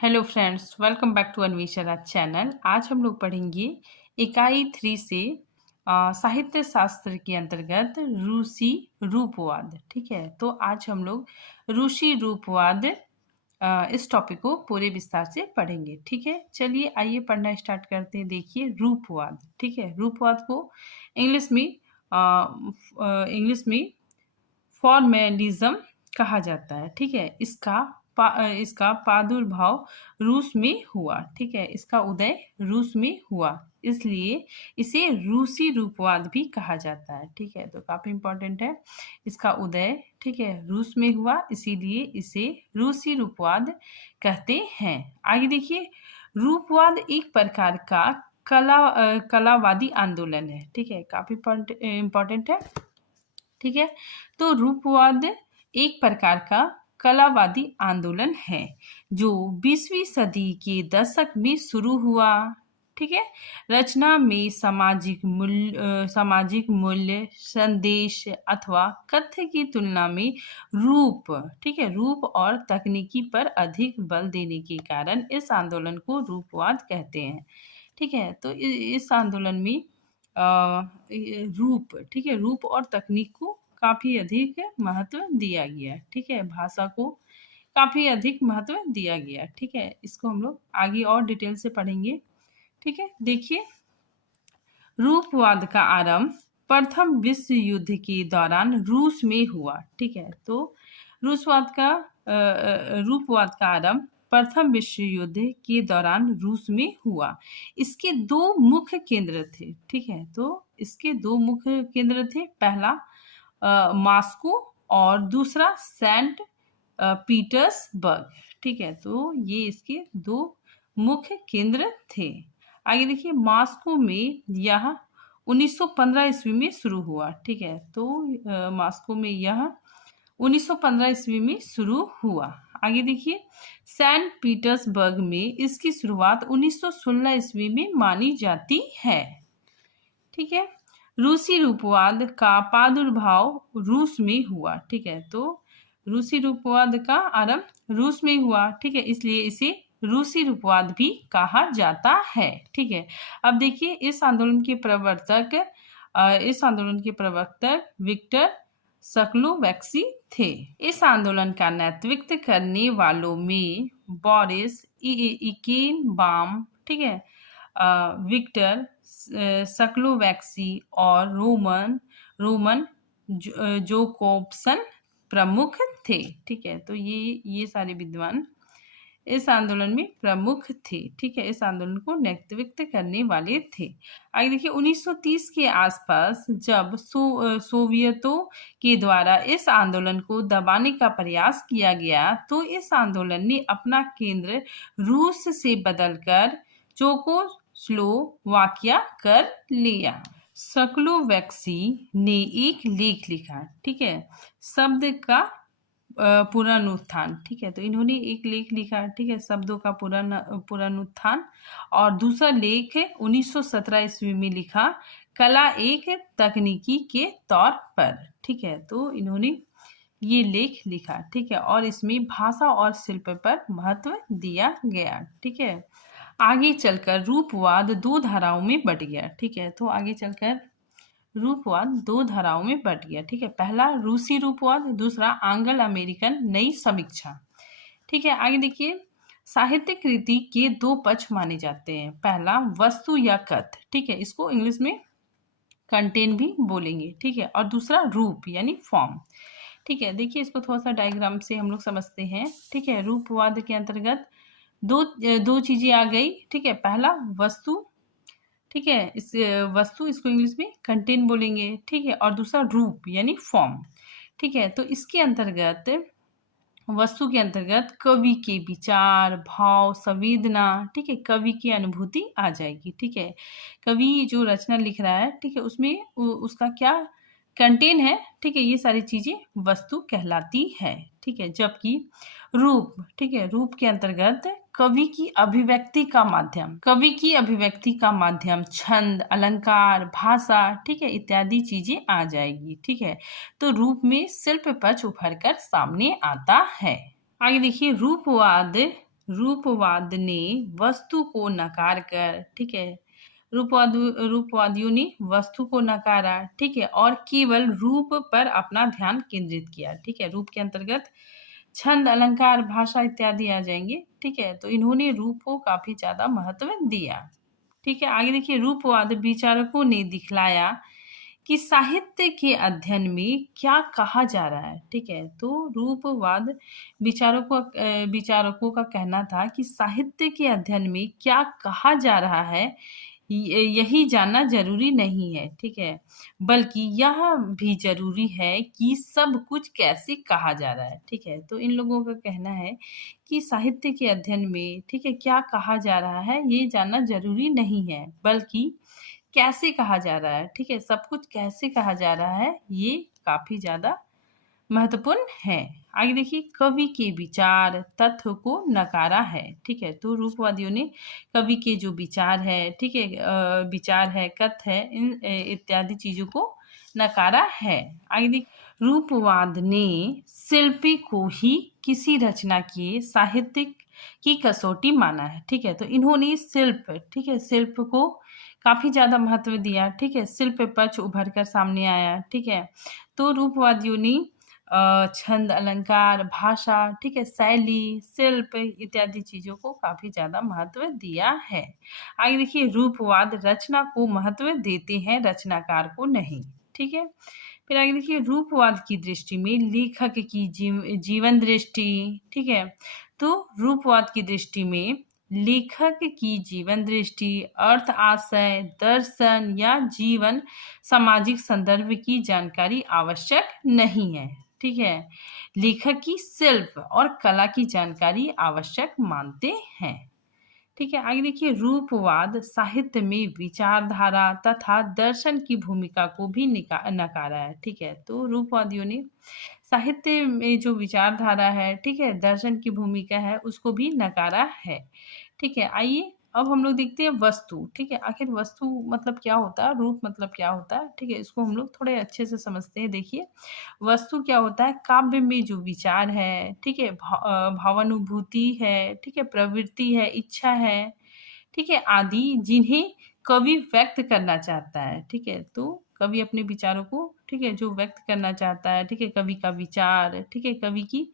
Hello friends, welcome back to Anvesha channel. आज हम लोग पढ़ेंगे इकाई 3 से साहित्य शास्त्र के अंतर्गत रूसी रूपवाद। ठीक है, तो आज हम लोग रूसी रूपवाद इस टॉपिक को पूरे विस्तार से पढ़ेंगे। ठीक है, चलिए आइए पढ़ना स्टार्ट करते हैं। देखिए रूपवाद। ठीक है, रूपवाद को इंग्लिश में फॉर्मेलिज्म कहा जाता है। ठीक है, इसका प्रादुर्भाव रूस में हुआ। ठीक है, इसका उदय रूस में हुआ, इसलिए इसे रूसी रूपवाद भी कहा जाता है। ठीक है, तो काफी इंपॉर्टेंट है। इसका उदय ठीक है रूस में हुआ, इसीलिए इसे रूसी रूपवाद कहते हैं। आगे देखिए, रूपवाद एक प्रकार का कलावादी आंदोलन है। ठीक है, काफी इंपॉर्टेंट है। ठीक है, तो रूपवाद एक प्रकार का कलावादी आंदोलन है जो 20वीं सदी के दशक में शुरू हुआ। ठीक है, रचना में सामाजिक मूल्य संदेश अथवा कथ्य की तुलना में रूप ठीक है रूप और तकनीकी पर अधिक बल देने के कारण इस आंदोलन को रूपवाद कहते हैं। ठीक है, तो इस आंदोलन में रूप ठीक है रूप और तकनीक को काफी अधिक महत्व दिया गया। ठीक है, भाषा को काफी अधिक महत्व दिया गया। ठीक है, इसको हम लोग आगे और डिटेल से पढ़ेंगे। ठीक है, देखिए, रूपवाद का आरंभ प्रथम विश्व युद्ध के दौरान रूस में हुआ। ठीक है, तो रूपवाद का आरंभ प्रथम विश्व युद्ध के दौरान रूस में हुआ। इसके दो मुख्य केंद्र थे। ठीक है, तो इसके दो मुख्य केंद्र थे। पहला मॉस्को और दूसरा सेंट पीटर्सबर्ग। ठीक है, तो ये इसके दो मुख्य केंद्र थे। आगे देखिए, मॉस्को में यह 1915 ईस्वी में शुरू हुआ। ठीक है, तो मॉस्को में यह 1915 ईस्वी में शुरू हुआ। आगे देखिए, सेंट पीटर्सबर्ग में इसकी शुरुआत 1916 ईस्वी में मानी जाती है। ठीक है, रूसी रूपवाद का प्रादुर्भाव रूस में हुआ। ठीक है, तो रूसी रूपवाद का आरंभ रूस में हुआ। ठीक है, इसलिए इसे रूसी रूपवाद भी कहा जाता है। ठीक है, अब देखिए, इस आंदोलन के प्रवर्तक विक्टर सक्लोवेस्की थे। इस आंदोलन का नेतृत्व करने वालों में बोरिस इकेनबाम ठीक है विक्टर सक्लोवेस्की और रोमन जोकोब्सन प्रमुख थे। ठीक है, तो ये सारे विद्वान इस आंदोलन में प्रमुख थे। ठीक है, इस आंदोलन को नेतृत्व करने वाले थे। आगे देखिए, 1930 के आसपास जब सोवियतों के द्वारा इस आंदोलन को दबाने का प्रयास किया गया, तो इस आंदोलन ने अपना केंद्र रूस से बदलकर चेकोस्लोवाकिया कर लिया। सक्लोवेस्की ने एक लेख लिखा। ठीक है, शब्द का पुनरुत्थान। ठीक है, तो इन्होंने एक लेख लिखा। ठीक है, शब्दों का पुनरुत्थान। और दूसरा लेख 1917 ईस्वी में लिखा, कला एक तकनीकी के तौर पर। ठीक है, तो इन्होंने ये लेख लिखा। ठीक है, और इसमें भाषा और शिल्प पर महत्व दिया गया। ठीक है, आगे चलकर रूपवाद दो धाराओं में बट गया। ठीक है, तो आगे चलकर रूपवाद दो धाराओं में बट गया। ठीक है, पहला रूसी रूपवाद, दूसरा एंग्लो अमेरिकन नई समीक्षा। ठीक है, आगे देखिए, साहित्य कृति के दो पक्ष माने जाते हैं। पहला वस्तु या कथ्य। ठीक है, इसको इंग्लिश में कंटेंट भी बोलेंगे। ठीक है, और दूसरा रूप यानी फॉर्म। ठीक है, देखिए, इसको थोड़ा सा डायग्राम से हम लोग समझते हैं। ठीक है, रूपवाद के अंतर्गत दो चीजें आ गई। ठीक है, पहला वस्तु। ठीक है, इस वस्तु इसको इंग्लिश में कंटेंट बोलेंगे। ठीक है, और दूसरा रूप यानी फॉर्म। ठीक है, तो इसके अंतर्गत वस्तु के अंतर्गत कवि के विचार, भाव, संवेदना, ठीक है, कवि की अनुभूति आ जाएगी। ठीक है, कवि जो रचना लिख रहा है, ठीक है, उसमें उसका क्या कंटेंट है। ठीक है, ये सारी चीजें वस्तु कहलाती है। ठीक है, जबकि रूप, ठीक है, रूप के अंतर्गत कवि की अभिव्यक्ति का माध्यम छंद, अलंकार, भाषा, ठीक है, इत्यादि चीजें आ जाएगी। ठीक है, तो रूप में शिल्प पक्ष उभर कर सामने आता है। आगे देखिए, रूपवाद ने वस्तु को नकार कर, ठीक है, रूपवादियों ने वस्तु को नकारा, ठीक है, और केवल रूप पर अपना ध्यान केंद्रित किया, ठीक है। रूप के अंतर्गत छंद, अलंकार, भाषा इत्यादि आ जाएंगे, ठीक है। तो इन्होंने रूप को काफी ज्यादा महत्व दिया, ठीक है। आगे देखिए, रूपवाद विचारकों ने दिखलाया कि साहित्य के अध्ययन में क्या कहा जा रहा है, ठीक है। तो रूपवाद विचारकों का कहना था कि साहित्य के अध्ययन में क्या कहा जा रहा है यही जानना जरूरी नहीं है, ठीक है, बल्कि यह भी जरूरी है कि सब कुछ कैसे कहा जा रहा है, ठीक है। तो इन लोगों का कहना है कि साहित्य के अध्ययन में, ठीक है, क्या कहा जा रहा है ये जानना जरूरी नहीं है, बल्कि कैसे कहा जा रहा है, ठीक है, सब कुछ कैसे कहा जा रहा है ये काफी ज्यादा महत्वपूर्ण है। आगे देखिए, कवि के विचार तथ्य को नकारा है, ठीक है। तो रूपवादियों ने कवि के जो विचार है, ठीक है, विचार है, कथ्य है, इन इत्यादि चीजों को नकारा है। आगे देखिए, रूपवाद ने शिल्पी को ही किसी रचना के साहित्यिक की कसौटी माना है, ठीक है। तो इन्होंने शिल्प, ठीक है, शिल्प को काफी ज्यादा महत्व दिया, ठीक है। शिल्प पक्ष उभर कर सामने आया, ठीक है। तो रूपवादियों ने छंद, अलंकार, भाषा, ठीक है, शैली, शिल्प इत्यादि चीजों को काफी ज्यादा महत्व दिया है। आगे देखिए, रूपवाद रचना को महत्व देते हैं, रचनाकार को नहीं, ठीक है। फिर आगे देखिए, रूपवाद की दृष्टि में लेखक की जीवन दृष्टि, ठीक है। तो रूपवाद की दृष्टि में लेखक की जीवन दृष्टि, अर्थ, आशय, दर्शन या जीवन, सामाजिक संदर्भ की जानकारी आवश्यक नहीं है, ठीक है। लेखक की शिल्प और कला की जानकारी आवश्यक मानते हैं, ठीक है। आगे देखिए, रूपवाद साहित्य में विचारधारा तथा दर्शन की भूमिका को भी नकारा है, ठीक है। तो रूपवादियों ने साहित्य में जो विचारधारा है, ठीक है, दर्शन की भूमिका है, उसको भी नकारा है, ठीक है। आइए अब हम लोग देखते हैं वस्तु, ठीक है। आखिर वस्तु मतलब क्या होता है, रूप मतलब क्या होता है, ठीक है, इसको हम लोग थोड़े अच्छे से समझते हैं। देखिए, वस्तु क्या होता है, काव्य में जो विचार है, ठीक है, भावानुभूति है, ठीक है, प्रवृत्ति है, इच्छा है, ठीक है, आदि जिन्हें कवि व्यक्त करना चाहता है, ठीक है। तो कवि अपने विचारों को, ठीक है, जो व्यक्त करना चाहता है, ठीक है, कवि का विचार, ठीक है, कवि की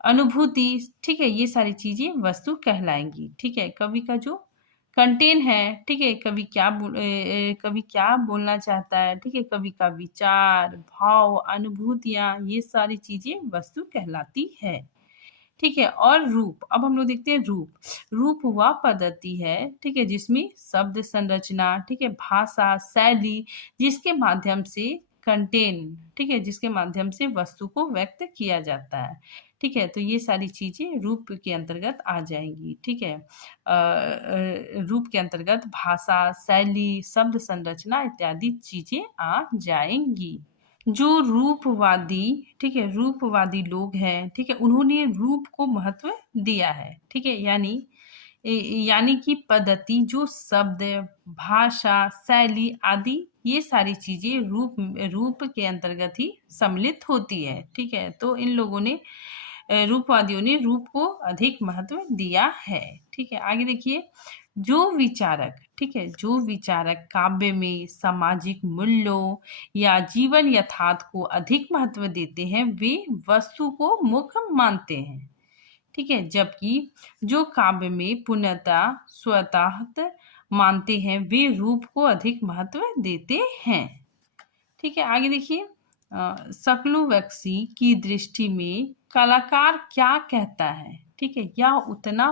अनुभूति, ठीक है, ये सारी चीजें वस्तु कहलाएंगी, ठीक है। कवि का जो कंटेन है, ठीक है, कवि क्या बोलना चाहता है, ठीक है, कवि का विचार, भाव, अनुभूतियां, ये सारी चीजें वस्तु कहलाती है, ठीक है। और रूप, अब हम लोग देखते हैं रूप वह पद्धति है, ठीक है, जिसमें शब्द संरचना, ठीक है, भाषा, शैली, जिसके माध्यम से कंटेन, ठीक है, जिसके माध्यम से वस्तु को व्यक्त किया जाता है, ठीक है। तो ये सारी चीजें रूप के अंतर्गत आ जाएंगी, ठीक है। रूप के अंतर्गत भाषा, शैली, शब्द संरचना इत्यादि चीजें आ जाएंगी। जो रूपवादी, ठीक है, रूपवादी लोग हैं, ठीक है, उन्होंने रूप को महत्व दिया है, ठीक है, यानी कि पद्धति, जो शब्द, भाषा, शैली आदि, ये सारी चीजें रूप के अंतर्गत ही सम्मिलित होती है, ठीक है। तो इन लोगों ने, रूपवादियों ने रूप को अधिक महत्व दिया है, ठीक है। आगे देखिए, जो विचारक, ठीक है, जो विचारक काव्य में सामाजिक मूल्यों या जीवन यथार्थ को अधिक महत्व देते हैं, वे वस्तु को मुख्य मानते हैं, ठीक है, जबकि जो काव्य में पूर्णता, स्वतः मानते हैं, वे रूप को अधिक महत्व देते हैं, ठीक है। आगे देखिए, सक्लोवैक्सी की दृष्टि में कलाकार क्या कहता है, ठीक है, यह उतना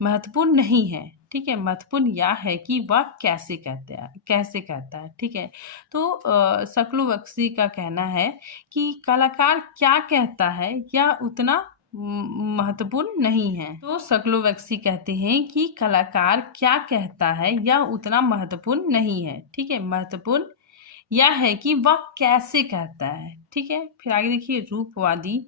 महत्वपूर्ण नहीं है, ठीक है, महत्वपूर्ण यह है कि वह कैसे कहता है, ठीक है। तो सक्लोवैक्सी का कहना है कि कलाकार क्या कहता है यह उतना महत्वपूर्ण नहीं है। तो सक्लोवैक्सी कहते हैं कि कलाकार क्या कहता है यह उतना महत्वपूर्ण नहीं है, ठीक है, महत्वपूर्ण यह है कि वह कैसे कहता है, ठीक है। फिर आगे देखिए, रूपवादी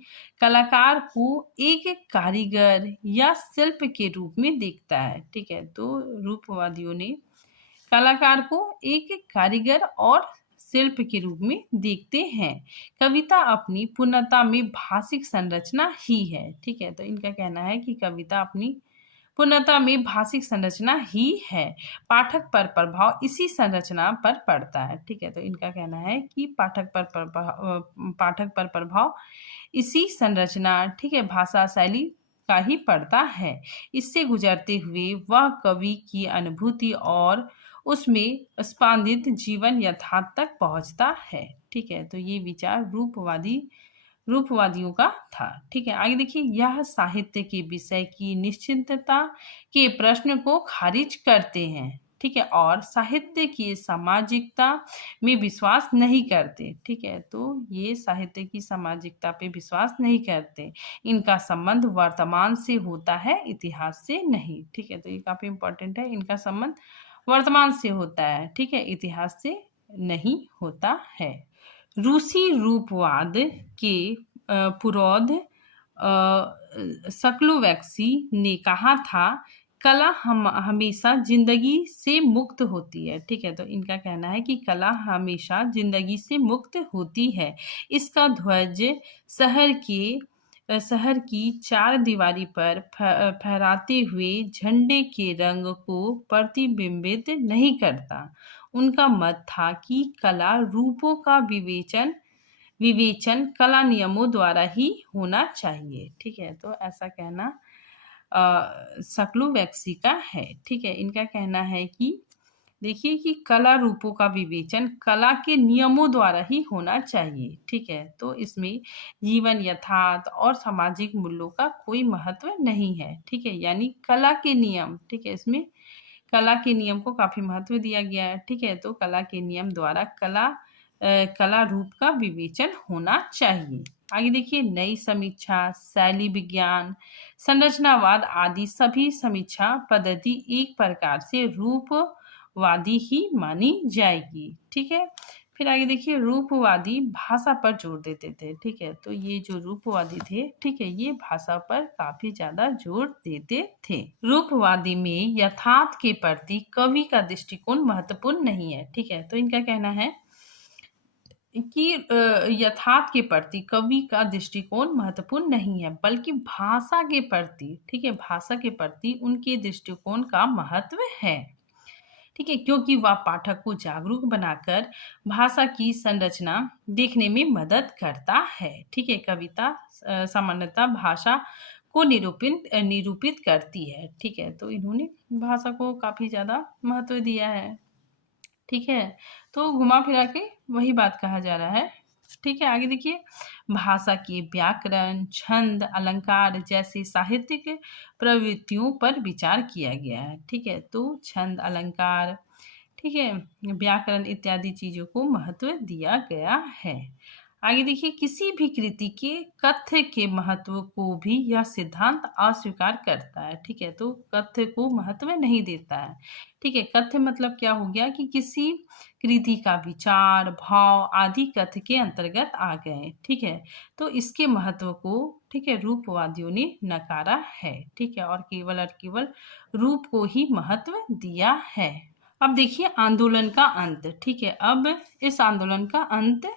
कलाकार को एक कारीगर या शिल्प के रूप में देखता है, ठीक है। तो रूपवादियों ने कलाकार को एक कारीगर और शिल्प के रूप में देखते हैं। कविता अपनी पूर्णता में भाषिक संरचना ही है, ठीक है। तो इनका कहना है कि कविता अपनी पूर्णतः में भाषिक संरचना ही है। पाठक पर प्रभाव इसी संरचना पर पड़ता है। ठीक है, तो इनका कहना है कि पाठक पर प्रभाव इसी संरचना, ठीक है, भाषा शैली का ही पड़ता है। इससे गुजरते हुए वह कवि की अनुभूति और उसमें स्पंदित जीवन यथार्थ तक पहुंचता है। ठीक है, तो ये विचार रूपवादियों का था। ठीक है, आगे देखिए, यह साहित्य के विषय की निश्चितता के प्रश्न को खारिज करते हैं। ठीक है, और साहित्य की सामाजिकता में विश्वास नहीं करते। ठीक है, तो ये साहित्य की सामाजिकता पे विश्वास नहीं करते। इनका संबंध वर्तमान से होता है, इतिहास से नहीं। ठीक है, तो ये काफी इंपॉर्टेंट है, इनका संबंध वर्तमान से होता है। ठीक है, इतिहास से नहीं होता है। रूसी रूपवाद के पुरोध सक्लोवैक्सी ने कहा था, कला हम हमेशा जिंदगी से मुक्त होती है। ठीक है, तो इनका कहना है कि कला हमेशा जिंदगी से मुक्त होती है। इसका ध्वज शहर की चार दीवारी पर फहराते हुए झंडे के रंग को प्रतिबिंबित नहीं करता। उनका मत था कि कला रूपों का विवेचन कला नियमों द्वारा ही होना चाहिए। ठीक है, तो ऐसा कहना सक्लोवैक्सी का है। ठीक है, इनका कहना है कि देखिए कि कला रूपों का विवेचन कला के नियमों द्वारा ही होना चाहिए। ठीक है, तो इसमें जीवन यथार्थ और सामाजिक मूल्यों का कोई महत्व नहीं है। ठीक है, यानी कला के नियम, ठीक है, इसमें कला के नियम को काफी महत्व दिया गया है। ठीक है, तो कला के नियम द्वारा कला रूप का विवेचन होना चाहिए। आगे देखिए, नई समीक्षा, शैली विज्ञान, संरचनावाद आदि सभी समीक्षा पद्धति एक प्रकार से रूपवादी ही मानी जाएगी। ठीक है, फिर आगे देखिए, रूपवादी भाषा पर जोर देते थे। ठीक है, तो ये जो रूपवादी थे, ठीक है, ये भाषा पर काफी ज्यादा जोर देते थे। रूपवादी में यथार्थ के प्रति कवि का दृष्टिकोण महत्वपूर्ण नहीं है। ठीक है, तो इनका कहना है कि यथार्थ के प्रति कवि का दृष्टिकोण महत्वपूर्ण नहीं है, बल्कि भाषा के प्रति, ठीक है, भाषा के प्रति उनके दृष्टिकोण का महत्व है। ठीक है, क्योंकि वह पाठक को जागरूक बनाकर भाषा की संरचना देखने में मदद करता है। ठीक है, कविता सामान्यतः भाषा को निरूपित करती है। ठीक है, तो इन्होंने भाषा को काफी ज्यादा महत्व दिया है। ठीक है, तो घुमा फिरा के वही बात कहा जा रहा है। ठीक है, आगे देखिए, भाषा के व्याकरण, छंद, अलंकार जैसे साहित्यिक प्रवृत्तियों पर विचार किया गया है। ठीक है, तो छंद, अलंकार, ठीक है, व्याकरण इत्यादि चीजों को महत्व दिया गया है। आगे देखिए, किसी भी कृति के कथ्य के महत्व को भी यह सिद्धांत अस्वीकार करता है। ठीक है, तो कथ्य को महत्व नहीं देता है। ठीक है, कथ्य मतलब क्या हो गया कि किसी कृति का विचार, भाव आदि कथ्य के अंतर्गत आ गए। ठीक है, तो इसके महत्व को, ठीक है, रूपवादियों ने नकारा है। ठीक है, और केवल रूप को ही महत्व दिया है। अब देखिए, आंदोलन का अंत। ठीक है, अब इस आंदोलन का अंत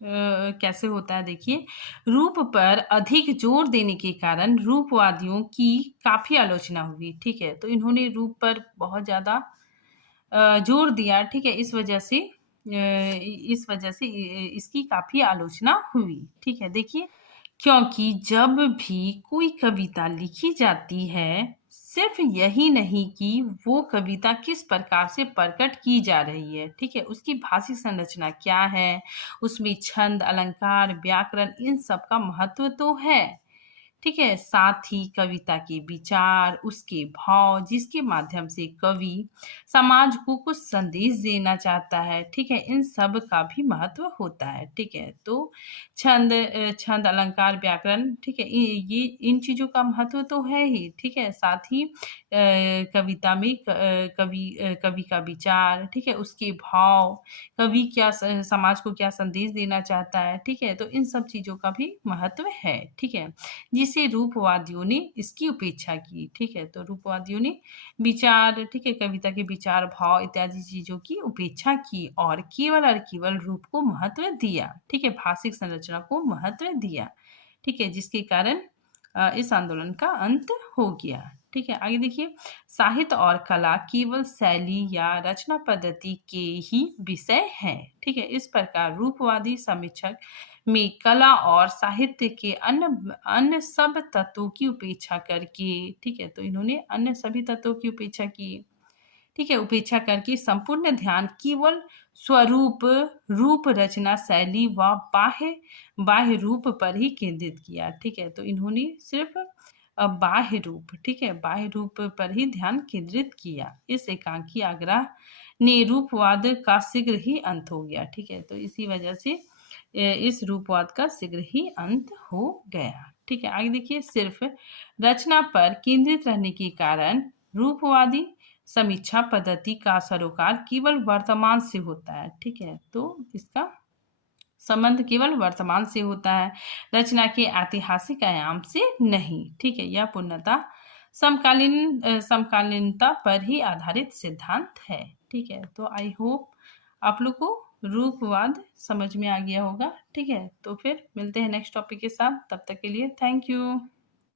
कैसे होता है, देखिए, रूप पर अधिक जोर देने के कारण रूपवादियों की काफी आलोचना हुई। ठीक है, तो इन्होंने रूप पर बहुत ज्यादा जोर दिया। ठीक है, इस वजह से इसकी काफी आलोचना हुई। ठीक है, देखिए, क्योंकि जब भी कोई कविता लिखी जाती है, सिर्फ यही नहीं कि वो कविता किस प्रकार से प्रकट की जा रही है, ठीक है, उसकी भाषिक संरचना क्या है, उसमें छंद, अलंकार, व्याकरण, इन सब का महत्व तो है। ठीक है, साथ ही कविता के विचार, उसके भाव, जिसके माध्यम से कवि समाज को कुछ संदेश देना चाहता है। ठीक है, इन सब का भी महत्व होता है। ठीक है, तो छंद, अलंकार, व्याकरण, ठीक है, ये इन चीजों का महत्व तो है ही। ठीक है, साथ ही कविता में कवि का विचार, ठीक है, उसके भाव, कवि क्या समाज को क्या संदेश देना चाहता है। ठीक है, तो इन सब चीजों का भी महत्व है। ठीक है, जिसे रूपवादियों ने इसकी उपेक्षा की। ठीक है, तो रूपवादियों ने विचार, ठीक है, कविता के विचार, भाव इत्यादि चीजों की उपेक्षा की और केवल रूप को महत्व दिया। ठीक है, भाषिक संरचना को महत्व दिया। ठीक है, जिसके कारण इस आंदोलन का अंत हो गया। ठीक है। आगे देखिए, साहित्य और कला केवल शैली या रचना पद्धति के ही विषय हैं। ठीक है। इस प्रकार रूपवादी समीक्षक में कला और साहित्य के अन्य अन्य सब तत्वों की उपेक्षा करके, ठीक है, तो इन्होंने अन्य सभी तत्वों की उपेक्षा की, ठीक है, उपेक्षा करके संपूर्ण ध्यान केवल स्वरूप, रूप, रचना, शैली व बाह्य बाह्य रूप पर ही केंद्रित किया। ठीक है, तो इन्होंने सिर्फ बाह्य रूप, ठीक है, बाह्य रूप पर ही ध्यान केंद्रित किया। इस एकांकी आग्रह ने रूपवाद का शीघ्र ही अंत हो गया। ठीक है, तो इसी वजह से इस रूपवाद का शीघ्र ही अंत हो गया। ठीक है। आगे देखिए, सिर्फ रचना पर केंद्रित रहने के कारण रूपवादी समीक्षा पद्धति का सरोकार केवल वर्तमान से होता है। ठीक है, तो इसका संबंध केवल वर्तमान से होता है, रचना के ऐतिहासिक आयाम से नहीं। ठीक है, यह पूर्णतः समकालीनता पर ही आधारित सिद्धांत है। ठीक है, तो आई होप आप लोग को रूपवाद समझ में आ गया होगा। ठीक है, तो फिर मिलते हैं नेक्स्ट टॉपिक के साथ, तब तक के लिए थैंक यू।